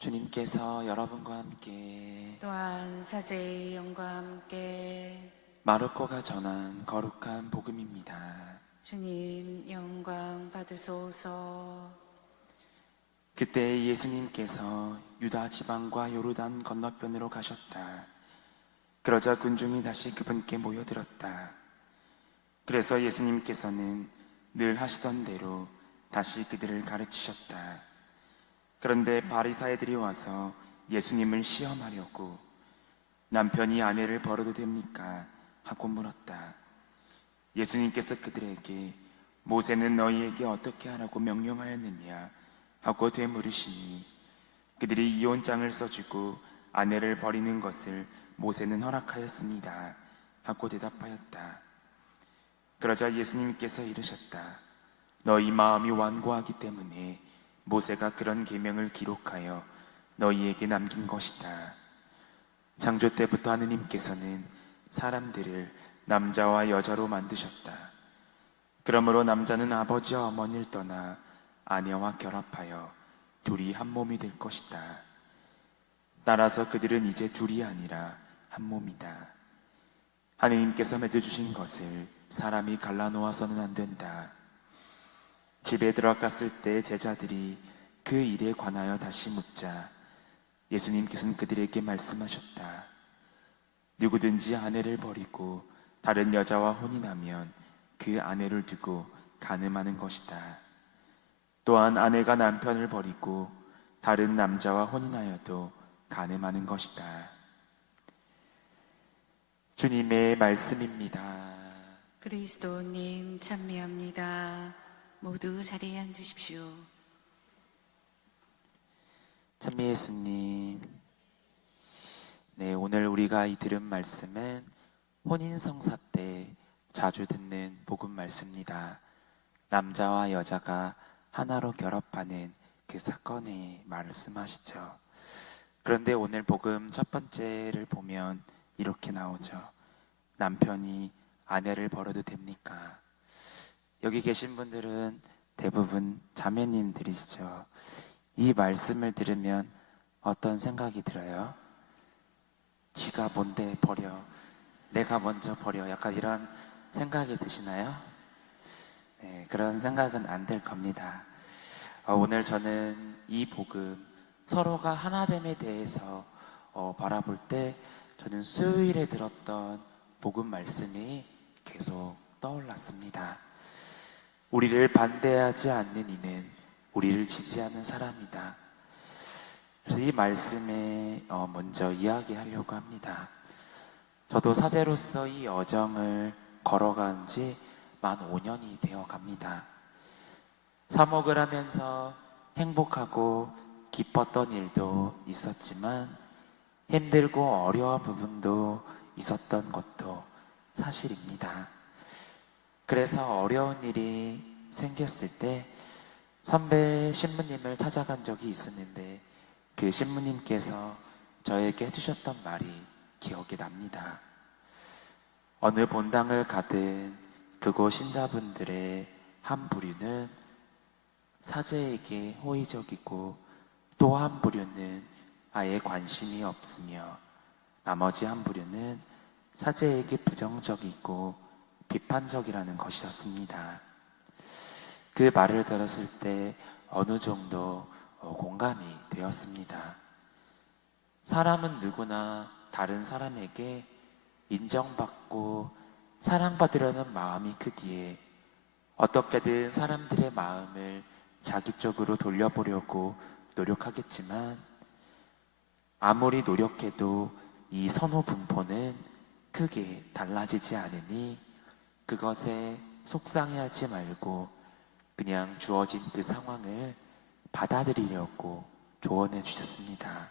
주님께서 여러분과 함께 또한 사제의 영과 함께 마르코가 전한 거룩한 복음입니다. 주님 영광 받으소서. 그때 예수님께서 유다 지방과 요르단 건너편으로 가셨다. 그러자 군중이 다시 그분께 모여들었다. 그래서 예수님께서는 늘 하시던 대로 다시 그들을 가르치셨다. 그런데 바리사이들이 와서 예수님을 시험하려고 남편이 아내를 버려도 됩니까? 하고 물었다. 예수님께서 그들에게 모세는 너희에게 어떻게 하라고 명령하였느냐? 하고 되물으시니 그들이 이혼장을 써주고 아내를 버리는 것을 모세는 허락하였습니다. 하고 대답하였다. 그러자 예수님께서 이르셨다. 너희 마음이 완고하기 때문에 모세가 그런 계명을 기록하여 너희에게 남긴 것이다. 창조 때부터 하느님께서는 사람들을 남자와 여자로 만드셨다. 그러므로 남자는 아버지와 어머니를 떠나 아내와 결합하여 둘이 한 몸이 될 것이다. 따라서 그들은 이제 둘이 아니라 한 몸이다. 하느님께서 맺어주신 것을 사람이 갈라놓아서는 안 된다. 집에 들어갔을 때 제자들이 그 일에 관하여 다시 묻자 예수님께서는 그들에게 말씀하셨다. 누구든지 아내를 버리고 다른 여자와 혼인하면 그 아내를 두고 간음하는 것이다. 또한 아내가 남편을 버리고 다른 남자와 혼인하여도 간음하는 것이다. 주님의 말씀입니다. 그리스도님 찬미합니다. 모두 자리에 앉으십시오. 찬미 예수님, 네, 오늘 우리가 들은 말씀은 혼인성사 때 자주 듣는 복음 말씀입니다. 남자와 여자가 하나로 결합하는 그 사건에 말씀하시죠. 그런데 오늘 복음 첫 번째를 보면 이렇게 나오죠. 남편이 아내를 버려도 됩니까? 여기 계신 분들은 대부분 자매님들이시죠. 이 말씀을 들으면 어떤 생각이 들어요? 지가 뭔데 버려? 내가 먼저 버려? 약간 이런 생각이 드시나요? 네, 그런 생각은 안 될 겁니다. 오늘 저는 이 복음, 서로가 하나됨에 대해서 바라볼 때 저는 수요일에 들었던 복음 말씀이 계속 떠올랐습니다. 우리를 반대하지 않는 이는 우리를 지지하는 사람이다. 그래서 이 말씀에 먼저 이야기하려고 합니다. 저도 사제로서 이 여정을 걸어간 지 만 5년이 되어 갑니다. 사목을 하면서 행복하고 기뻤던 일도 있었지만 힘들고 어려운 부분도 있었던 것도 사실입니다. 그래서 어려운 일이 생겼을 때 선배 신부님을 찾아간 적이 있었는데 그 신부님께서 저에게 해주셨던 말이 기억이 납니다. 어느 본당을 가든 그곳 신자분들의 한 부류는 사제에게 호의적이고 또 한 부류는 아예 관심이 없으며 나머지 한 부류는 사제에게 부정적이고 비판적이라는 것이었습니다. 그 말을 들었을 때 어느 정도 공감이 되었습니다. 사람은 누구나 다른 사람에게 인정받고 사랑받으려는 마음이 크기에 어떻게든 사람들의 마음을 자기 쪽으로 돌려보려고 노력하겠지만 아무리 노력해도 이 선호 분포는 크게 달라지지 않으니 그것에 속상해하지 말고 그냥 주어진 그 상황을 받아들이려고 조언해 주셨습니다.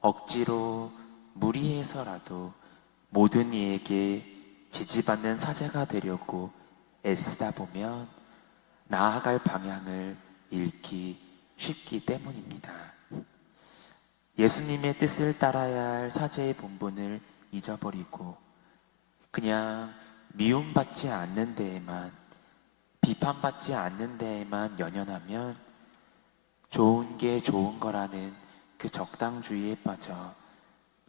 억지로 무리해서라도 모든 이에게 지지받는 사제가 되려고 애쓰다 보면 나아갈 방향을 잃기 쉽기 때문입니다. 예수님의 뜻을 따라야 할 사제의 본분을 잊어버리고 그냥 미움받지 않는 데에만, 비판받지 않는 데에만 연연하면 좋은 게 좋은 거라는 그 적당주의에 빠져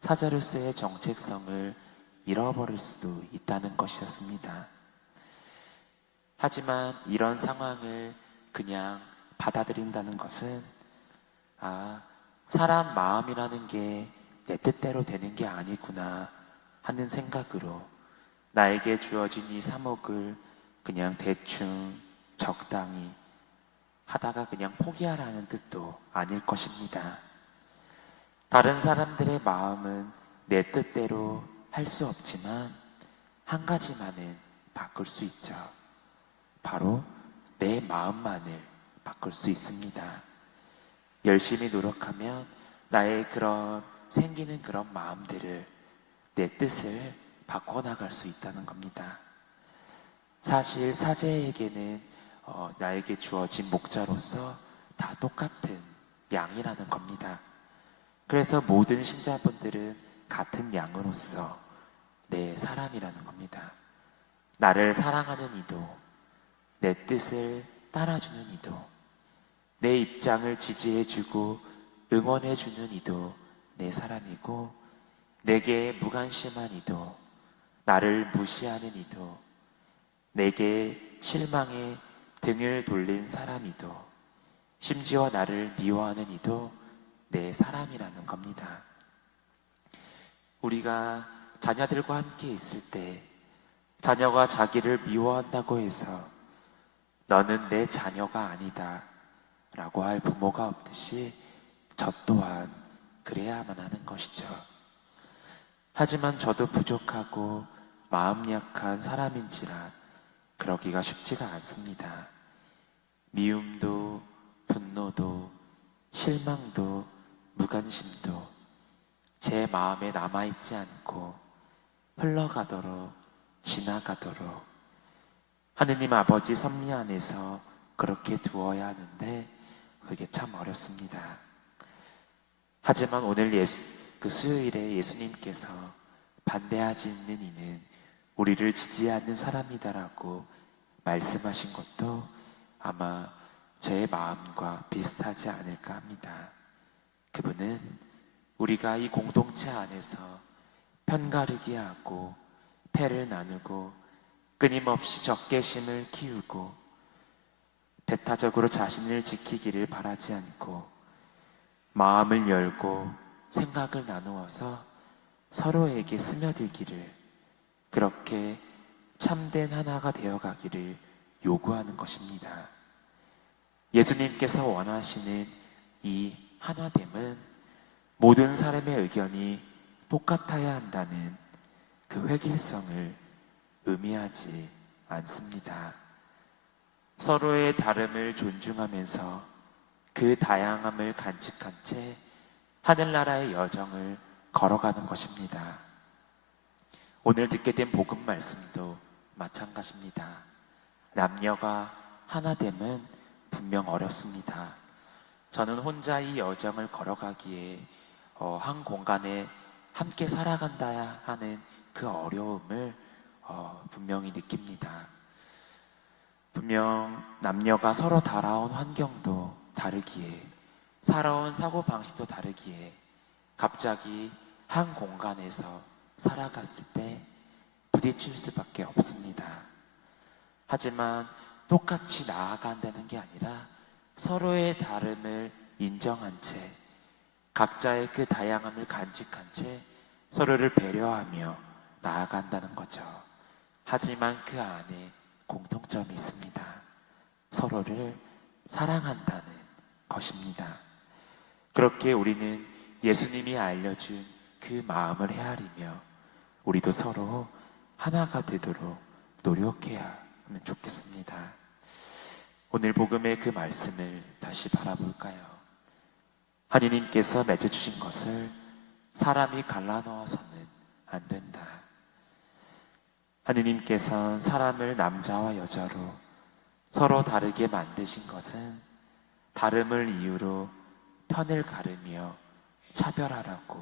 사자로서의 정체성을 잃어버릴 수도 있다는 것이었습니다. 하지만 이런 상황을 그냥 받아들인다는 것은 사람 마음이라는 게 내 뜻대로 되는 게 아니구나 하는 생각으로 나에게 주어진 이 사목을 그냥 대충 적당히 하다가 그냥 포기하라는 뜻도 아닐 것입니다. 다른 사람들의 마음은 내 뜻대로 할 수 없지만 한 가지만은 바꿀 수 있죠. 바로 내 마음만을 바꿀 수 있습니다. 열심히 노력하면 나의 생기는 그런 마음들을 내 뜻을 바꿔나갈 수 있다는 겁니다. 사실 사제에게는 나에게 주어진 목자로서 다 똑같은 양이라는 겁니다. 그래서 모든 신자분들은 같은 양으로서 내 사람이라는 겁니다. 나를 사랑하는 이도, 내 뜻을 따라주는 이도, 내 입장을 지지해주고 응원해주는 이도 내 사람이고, 내게 무관심한 이도, 나를 무시하는 이도, 내게 실망해 등을 돌린 사람이도, 심지어 나를 미워하는 이도 내 사람이라는 겁니다. 우리가 자녀들과 함께 있을 때 자녀가 자기를 미워한다고 해서 너는 내 자녀가 아니다 라고 할 부모가 없듯이 저 또한 그래야만 하는 것이죠. 하지만 저도 부족하고 마음 약한 사람인지라 그러기가 쉽지가 않습니다. 미움도 분노도 실망도 무관심도 제 마음에 남아있지 않고 흘러가도록 지나가도록 하느님 아버지 섭리 안에서 그렇게 두어야 하는데 그게 참 어렵습니다. 하지만 오늘 수요일에 예수님께서 반대하지 않는 이는 우리를 지지하는 사람이다라고 말씀하신 것도 아마 제 마음과 비슷하지 않을까 합니다. 그분은 우리가 이 공동체 안에서 편가르기 하고 패를 나누고 끊임없이 적개심을 키우고 배타적으로 자신을 지키기를 바라지 않고 마음을 열고 생각을 나누어서 서로에게 스며들기를, 그렇게 참된 하나가 되어가기를 요구하는 것입니다. 예수님께서 원하시는 이 하나됨은 모든 사람의 의견이 똑같아야 한다는 그 획일성을 의미하지 않습니다. 서로의 다름을 존중하면서 그 다양함을 간직한 채 하늘나라의 여정을 걸어가는 것입니다. 오늘 듣게 된 복음 말씀도 마찬가지입니다. 남녀가 하나됨은 분명 어렵습니다. 저는 혼자 이 여정을 걸어가기에 한 공간에 함께 살아간다 하는 그 어려움을 분명히 느낍니다. 분명 남녀가 서로 달아온 환경도 다르기에, 살아온 사고방식도 다르기에 갑자기 한 공간에서 살아갔을 때 부딪힐 수밖에 없습니다. 하지만 똑같이 나아간다는 게 아니라 서로의 다름을 인정한 채, 각자의 그 다양함을 간직한 채 서로를 배려하며 나아간다는 거죠. 하지만 그 안에 공통점이 있습니다. 서로를 사랑한다는 것입니다. 그렇게 우리는 예수님이 알려준 그 마음을 헤아리며 우리도 서로 하나가 되도록 노력해야 하면 좋겠습니다. 오늘 복음의 그 말씀을 다시 바라볼까요? 하느님께서 맺어주신 것을 사람이 갈라놓아서는 안 된다. 하느님께서 사람을 남자와 여자로 서로 다르게 만드신 것은 다름을 이유로 편을 가르며 차별하라고,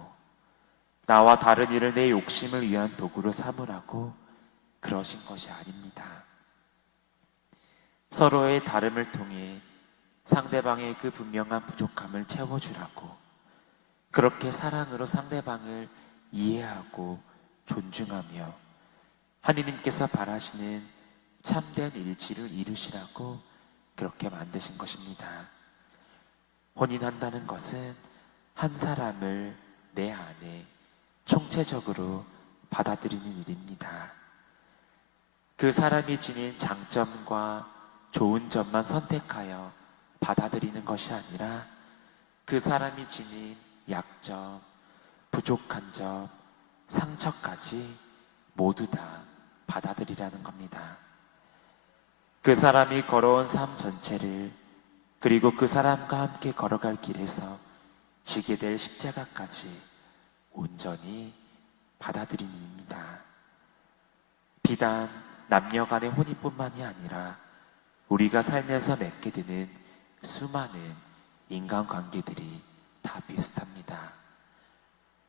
나와 다른 일을 내 욕심을 위한 도구로 삼으라고 그러신 것이 아닙니다. 서로의 다름을 통해 상대방의 그 분명한 부족함을 채워주라고, 그렇게 사랑으로 상대방을 이해하고 존중하며 하느님께서 바라시는 참된 일치를 이루시라고 그렇게 만드신 것입니다. 혼인한다는 것은 한 사람을 내 안에 총체적으로 받아들이는 일입니다. 그 사람이 지닌 장점과 좋은 점만 선택하여 받아들이는 것이 아니라 그 사람이 지닌 약점, 부족한 점, 상처까지 모두 다 받아들이라는 겁니다. 그 사람이 걸어온 삶 전체를, 그리고 그 사람과 함께 걸어갈 길에서 지게 될 십자가까지 온전히 받아들이는 일입니다. 비단 남녀 간의 혼인뿐만이 아니라 우리가 살면서 맺게 되는 수많은 인간관계들이 다 비슷합니다.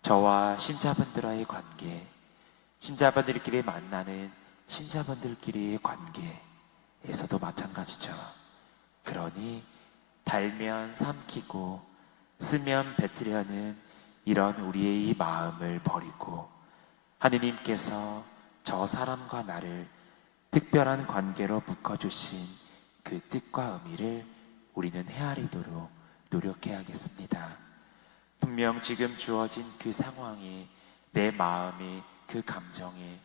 저와 신자분들과의 관계, 신자분들끼리 만나는 신자분들끼리의 관계에서도 마찬가지죠. 그러니 달면 삼키고 쓰면 뱉으려는 이런 우리의 이 마음을 버리고 하느님께서 저 사람과 나를 특별한 관계로 묶어주신 그 뜻과 의미를 우리는 헤아리도록 노력해야겠습니다. 분명 지금 주어진 그 상황에, 내 마음에, 그 감정에,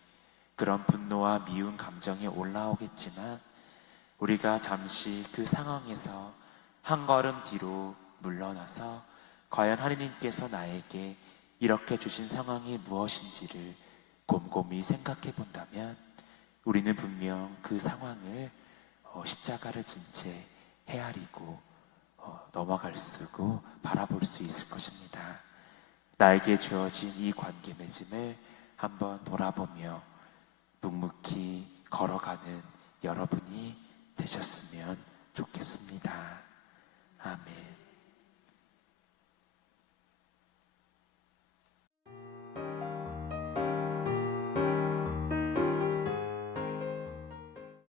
그런 분노와 미운 감정이 올라오겠지만 우리가 잠시 그 상황에서 한 걸음 뒤로 물러나서 과연 하느님께서 나에게 이렇게 주신 상황이 무엇인지를 곰곰이 생각해 본다면 우리는 분명 그 상황을 십자가를 진 채 헤아리고 넘어갈 수 있고 바라볼 수 있을 것입니다. 나에게 주어진 이 관계 맺음을 한번 돌아보며 묵묵히 걸어가는 여러분이 되셨으면 좋겠습니다. 아멘.